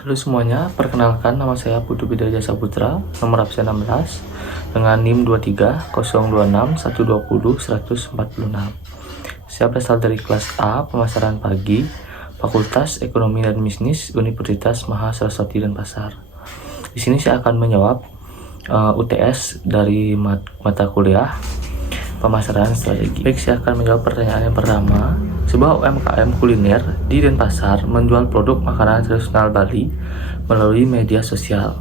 Halo semuanya, perkenalkan nama saya Putu Bidaya Saputra, nomor absen 16 dengan NIM 23026120 146. Saya berasal dari kelas A Pemasaran Pagi, Fakultas Ekonomi dan Bisnis Universitas Mahasiswati Denpasar. Di sini saya akan menjawab UTS dari mata kuliah Pemasaran Strategi. Baik, saya akan menjawab pertanyaan yang pertama. Sebuah UMKM kuliner di Denpasar menjual produk makanan tradisional Bali melalui media sosial.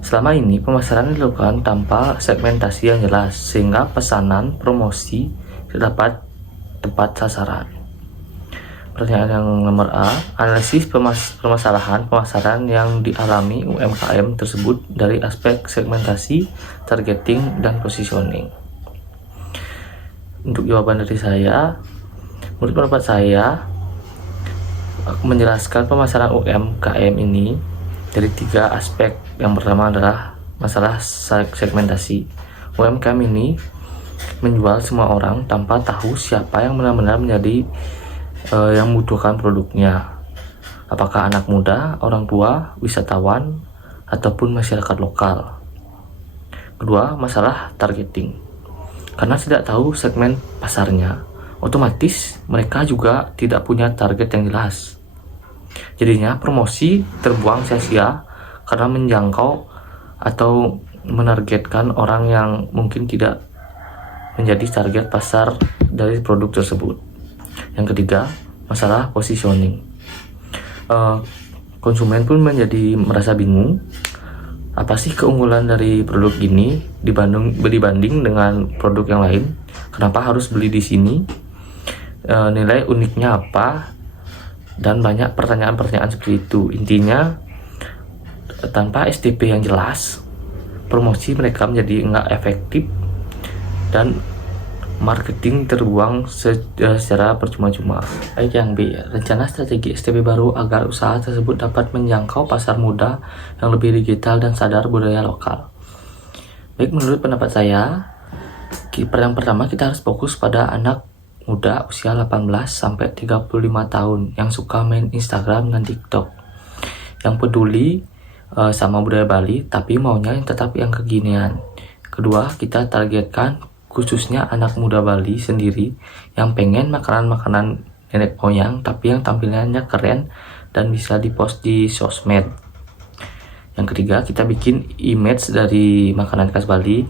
Selama ini pemasaran dilakukan tanpa segmentasi yang jelas, sehingga pesanan promosi dapat tepat sasaran. Pertanyaan yang nomor A, analisis permasalahan pemasaran yang dialami UMKM tersebut dari aspek segmentasi, targeting, dan positioning. Untuk jawaban dari saya, menurut pendapat saya, menjelaskan pemasaran UMKM ini dari 3 aspek. Yang pertama adalah masalah segmentasi. UMKM ini menjual semua orang tanpa tahu siapa yang benar-benar menjadi yang membutuhkan produknya. Apakah anak muda, orang tua, wisatawan, ataupun masyarakat lokal. Kedua, masalah targeting. Karena tidak tahu segmen pasarnya, otomatis mereka juga tidak punya target yang jelas. Jadinya promosi terbuang sia-sia karena menjangkau atau menargetkan orang yang mungkin tidak menjadi target pasar dari produk tersebut. Yang ketiga, masalah positioning. Konsumen pun menjadi merasa bingung. Apa sih keunggulan dari produk ini dibanding dengan produk yang lain? Kenapa harus beli di sini? Nilai uniknya apa? Dan banyak pertanyaan-pertanyaan seperti itu. Intinya, tanpa STP yang jelas, promosi mereka menjadi nggak efektif dan marketing terbuang secara percuma-cuma. Baik, yang B, rencana strategi STP baru agar usaha tersebut dapat menjangkau pasar muda yang lebih digital dan sadar budaya lokal. Baik, menurut pendapat saya, yang pertama kita harus fokus pada anak muda usia 18-35 tahun yang suka main Instagram dan TikTok, yang peduli sama budaya Bali tapi maunya tetap yang kekinian. Kedua, kita targetkan khususnya anak muda Bali sendiri yang pengen makanan-makanan nenek moyang tapi yang tampilannya keren dan bisa dipost di sosmed. Yang ketiga, kita bikin image dari makanan khas Bali,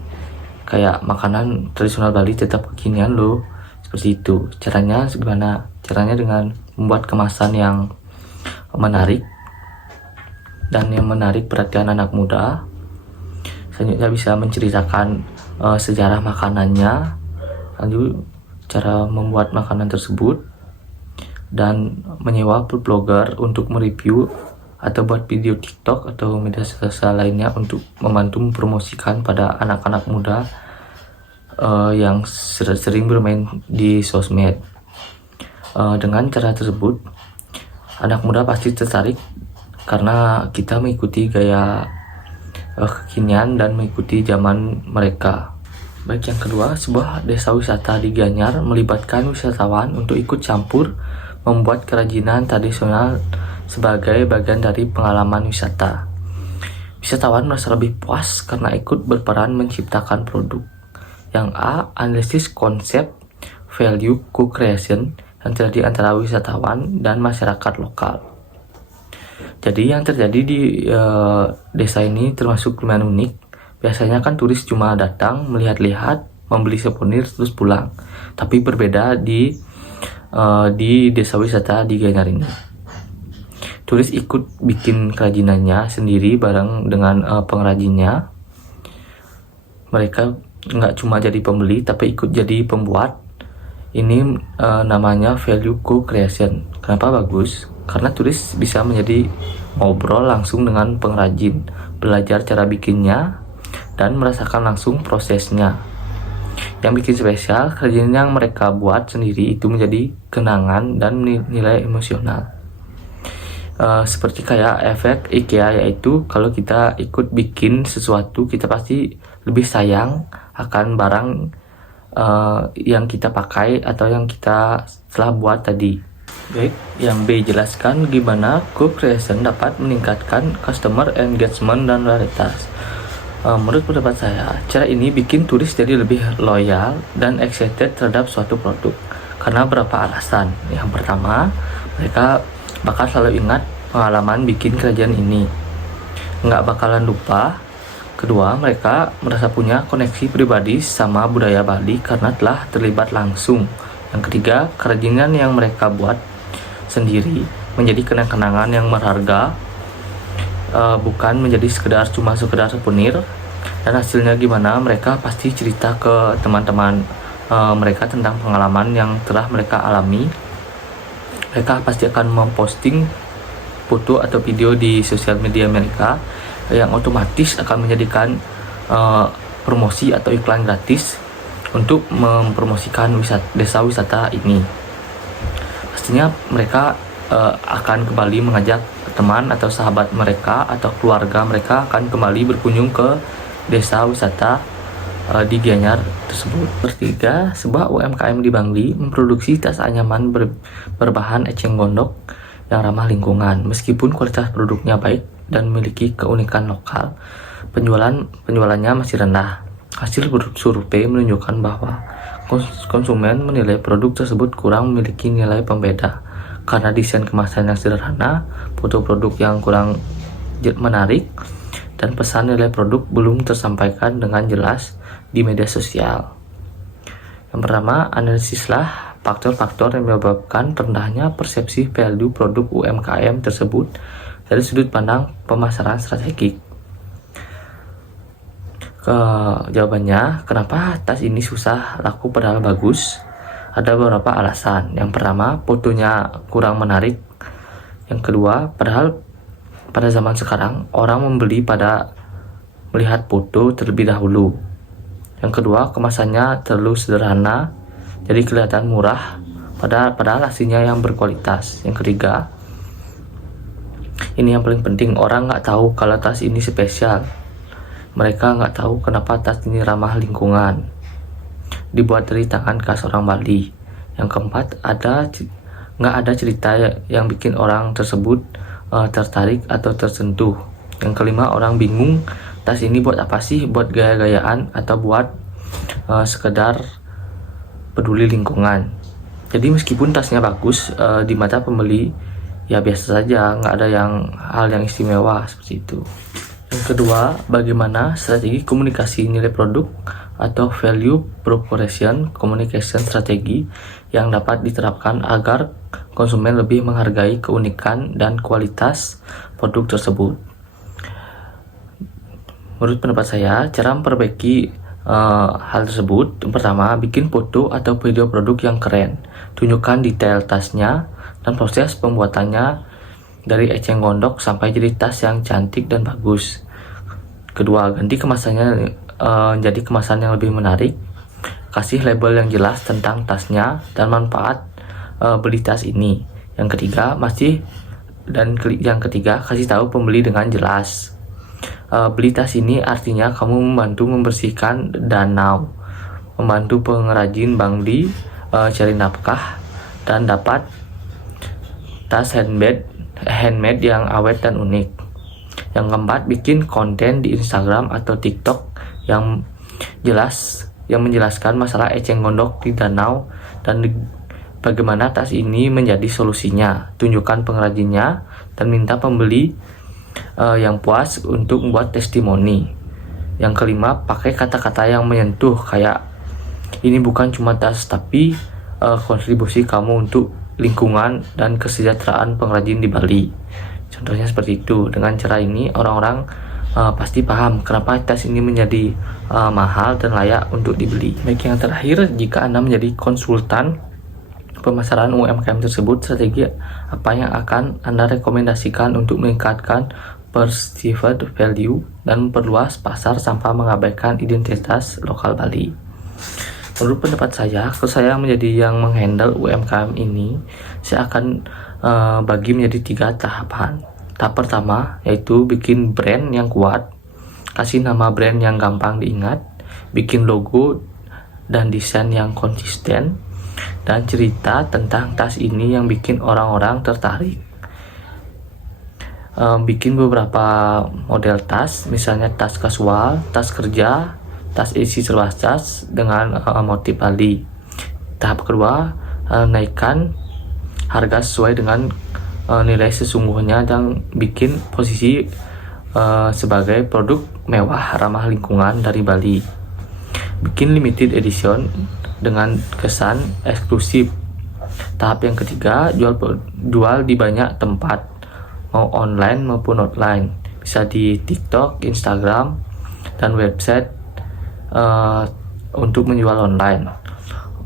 kayak makanan tradisional Bali tetap kekinian loh, seperti itu. Caranya gimana? Caranya dengan membuat kemasan yang menarik dan yang menarik perhatian anak muda. Selanjutnya bisa menceritakan sejarah makanannya, lalu cara membuat makanan tersebut, dan menyewa food blogger untuk mereview atau buat video TikTok atau media sosial lainnya untuk membantu mempromosikan pada anak-anak muda yang sering bermain di sosmed. Dengan cara tersebut, anak muda pasti tertarik karena kita mengikuti gaya kekinian dan mengikuti zaman mereka. Baik, yang kedua, sebuah desa wisata di Gianyar melibatkan wisatawan untuk ikut campur membuat kerajinan tradisional sebagai bagian dari pengalaman wisata. Wisatawan merasa lebih puas karena ikut berperan menciptakan produk. Yang A, analisis konsep value co-creation yang terjadi antara wisatawan dan masyarakat lokal. Jadi yang terjadi di desa ini termasuk lumayan unik. Biasanya kan turis cuma datang, melihat-lihat, membeli souvenir terus pulang. Tapi berbeda di desa wisata di Gianyar ini. Turis ikut bikin kerajinannya sendiri bareng dengan pengrajinnya. Mereka nggak cuma jadi pembeli, tapi ikut jadi pembuat. Ini namanya value co-creation. Kenapa bagus? Karena turis bisa menjadi ngobrol langsung dengan pengrajin, belajar cara bikinnya, dan merasakan langsung prosesnya. Yang bikin spesial, kerajinan yang mereka buat sendiri itu menjadi kenangan dan nilai emosional. Seperti kayak efek IKEA, yaitu kalau kita ikut bikin sesuatu, kita pasti lebih sayang akan barang yang kita pakai atau yang kita telah buat tadi. Baik, yang B, jelaskan gimana co-creation dapat meningkatkan customer engagement dan loyalitas. Menurut pendapat saya, cara ini bikin turis jadi lebih loyal dan excited terhadap suatu produk karena beberapa alasan. Yang pertama, mereka bakal selalu ingat pengalaman bikin kerajaan ini, nggak bakalan lupa. Kedua, mereka merasa punya koneksi pribadi sama budaya Bali karena telah terlibat langsung. Yang ketiga, kerajinan yang mereka buat sendiri menjadi kenang-kenangan yang berharga, bukan menjadi sekedar souvenir. Dan hasilnya gimana, mereka pasti cerita ke teman-teman mereka tentang pengalaman yang telah mereka alami. Mereka pasti akan memposting foto atau video di sosial media mereka yang otomatis akan menjadikan promosi atau iklan gratis untuk mempromosikan desa wisata ini. Pastinya mereka akan kembali mengajak teman atau sahabat mereka atau keluarga mereka akan kembali berkunjung ke desa wisata di Gianyar tersebut. Ketiga, sebuah UMKM di Bangli memproduksi tas anyaman berbahan eceng gondok yang ramah lingkungan. Meskipun kualitas produknya baik dan memiliki keunikan lokal, penjualannya masih rendah. Hasil survei menunjukkan bahwa konsumen menilai produk tersebut kurang memiliki nilai pembeda karena desain kemasan yang sederhana, foto produk yang kurang menarik, dan pesan nilai produk belum tersampaikan dengan jelas di media sosial. Yang pertama, analisislah faktor-faktor yang menyebabkan rendahnya persepsi value produk UMKM tersebut dari sudut pandang pemasaran strategik. Jawabannya, kenapa tas ini susah laku padahal bagus? Ada beberapa alasan. Yang pertama, fotonya kurang menarik. Yang kedua, padahal pada zaman sekarang orang membeli pada melihat foto terlebih dahulu. Yang kedua, kemasannya terlalu sederhana, jadi kelihatan murah, padahal aslinya yang berkualitas. Yang ketiga, ini yang paling penting, orang nggak tahu kalau tas ini spesial. Mereka nggak tahu kenapa tas ini ramah lingkungan, dibuat dari tangan khas orang Bali. Yang keempat, nggak ada cerita yang bikin orang tersebut tertarik atau tersentuh. Yang kelima, orang bingung tas ini buat apa sih, buat gaya-gayaan atau buat sekedar peduli lingkungan. Jadi meskipun tasnya bagus di mata pembeli, ya biasa saja, nggak ada hal yang istimewa seperti itu. Yang kedua, bagaimana strategi komunikasi nilai produk atau value proposition communication strategi yang dapat diterapkan agar konsumen lebih menghargai keunikan dan kualitas produk tersebut. Menurut pendapat saya, cara memperbaiki hal tersebut, pertama, bikin foto atau video produk yang keren, tunjukkan detail tasnya dan proses pembuatannya dari eceng gondok sampai jadi tas yang cantik dan bagus. Kedua, ganti kemasannya jadi kemasan yang lebih menarik, kasih label yang jelas tentang tasnya dan manfaat beli tas ini. Yang ketiga, kasih tahu pembeli dengan jelas. Beli tas ini artinya kamu membantu membersihkan danau, membantu pengrajin Bangli cari nafkah, dan dapat tas handmade yang awet dan unik. Yang keempat, bikin konten di Instagram atau TikTok yang menjelaskan masalah eceng gondok di danau dan bagaimana tas ini menjadi solusinya. Tunjukkan pengrajinnya dan minta pembeli yang puas untuk membuat testimoni. Yang kelima, pakai kata-kata yang menyentuh kayak, ini bukan cuma tas tapi kontribusi kamu untuk lingkungan dan kesejahteraan pengrajin di Bali. Contohnya seperti itu. Dengan cara ini orang-orang pasti paham kenapa tas ini menjadi mahal dan layak untuk dibeli. Baik, yang terakhir, jika Anda menjadi konsultan pemasaran UMKM tersebut, strategi apa yang akan Anda rekomendasikan untuk meningkatkan perceived value dan memperluas pasar tanpa mengabaikan identitas lokal Bali? Menurut pendapat saya, kalau saya menjadi yang menghandle UMKM ini, saya akan bagi menjadi 3 tahapan. Tahap pertama yaitu bikin brand yang kuat, kasih nama brand yang gampang diingat, bikin logo dan desain yang konsisten, dan cerita tentang tas ini yang bikin orang-orang tertarik. Bikin beberapa model tas, misalnya tas kasual, tas kerja, tas isi terbatas dengan motif Bali. Tahap kedua, naikkan harga sesuai dengan nilai sesungguhnya dan bikin posisi sebagai produk mewah ramah lingkungan dari Bali. Bikin limited edition dengan kesan eksklusif. Tahap yang ketiga, jual di banyak tempat, mau online maupun offline, bisa di TikTok, Instagram, dan website untuk menjual online.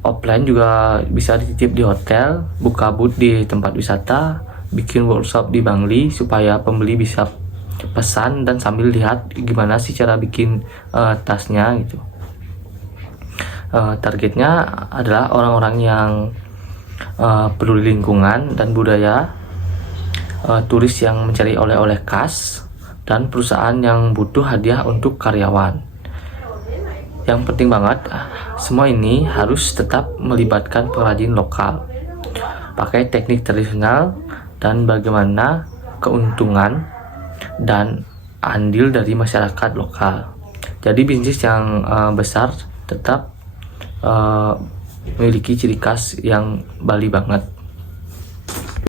Offline juga bisa dititip di hotel, buka booth di tempat wisata, bikin workshop di Bangli supaya pembeli bisa pesan dan sambil lihat gimana sih cara bikin tasnya gitu. Targetnya adalah orang-orang yang peduli lingkungan dan budaya, turis yang mencari oleh-oleh khas, dan perusahaan yang butuh hadiah untuk karyawan. Yang penting banget, semua ini harus tetap melibatkan pengrajin lokal, pakai teknik tradisional, dan bagaimana keuntungan dan andil dari masyarakat lokal. Jadi bisnis yang besar tetap memiliki ciri khas yang Bali banget.